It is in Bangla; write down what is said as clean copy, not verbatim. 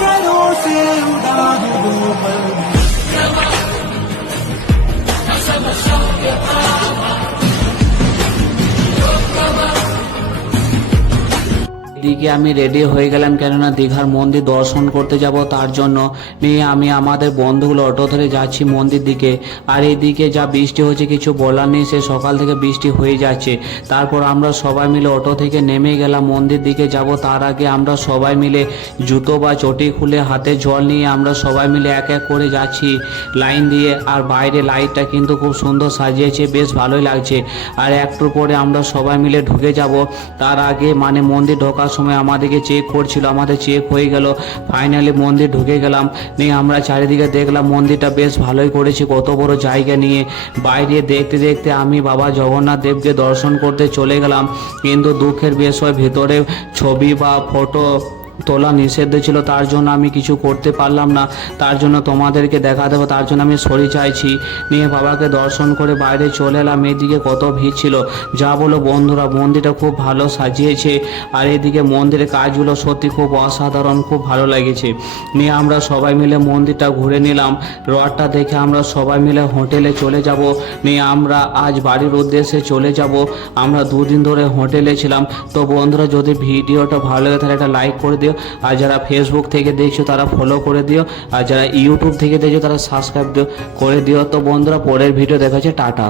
पैरों से उड़ा दूं पल में। এদিকে আমি রেডি হয়ে গেলাম, কেননা দীঘার মন্দির দর্শন করতে যাব, তার জন্য নিয়ে আমি আমাদের বন্ধুগুলো অটো ধরে যাচ্ছি মন্দির দিকে। আর এইদিকে যা বৃষ্টি হচ্ছে কিছু বলার নেই, সে সকাল থেকে বৃষ্টি হয়ে যাচ্ছে। তারপর আমরা সবাই মিলে অটো থেকে নেমে গেলাম মন্দির দিকে যাব। তার আগে আমরা সবাই মিলে জুতো বা চটি খুলে হাতে জল নিয়ে আমরা সবাই মিলে এক এক করে যাচ্ছি লাইন দিয়ে। আর বাইরে লাইটটা কিন্তু খুব সুন্দর সাজিয়েছে, বেশ ভালোই লাগছে। আর একটু পরে আমরা সবাই মিলে ঢুকে যাব। তার আগে মানে মন্দির ঢোকার সময় আমাদেরকে চেক করছিল, আমাদের চেক হয়ে গেল, ফাইনালি মন্দির ঢুকে গেলাম। নিয়ে আমরা চারিদিকে দেখলাম মন্দিরটা বেশ ভালোই করেছে, কত বড় জায়গা নিয়ে। বাইরে দেখতে দেখতে আমি বাবা জগন্নাথ দেবকে দর্শন করতে চলে গেলাম, কিন্তু দুঃখের বিষয় ভেতরে ছবি বা ফটো তোলা নিষিদ্ধ ছিল, তার জন্য আমি কিছু করতে পারলাম না। তার জন্য তোমাদেরকে দেখা দেবো, তার জন্য আমি সরি চাইছি। নিয়ে বাবাকে দর্শন করে বাইরে চলে এলাম। এদিকে কত ভিড় ছিল, যা বলো বন্ধুরা, মন্দিরটা খুব ভালো সাজিয়েছে। আর এদিকে মন্দিরের কাজগুলো সত্যি খুব অসাধারণ, খুব ভালো লেগেছে। নিয়ে আমরা সবাই মিলে মন্দিরটা ঘুরে নিলাম। রথটা দেখে আমরা সবাই মিলে হোটেলে চলে যাব। নিয়ে আমরা আজ বাড়ির উদ্দেশ্যে চলে যাব। আমরা দুদিন ধরে হোটেলে ছিলাম। তো বন্ধুরা, যদি ভিডিওটা ভালো লাগে তাহলে একটা লাইক করে দিও। আর যারা ফেসবুক থেকে দেখছো তারা ফলো করে দিও। আর যারা ইউটিউব থেকে দেখছো তারা সাবস্ক্রাইব করে দিও। তো বন্ধুরা, পরের ভিডিও দেখা হচ্ছে, টাটা।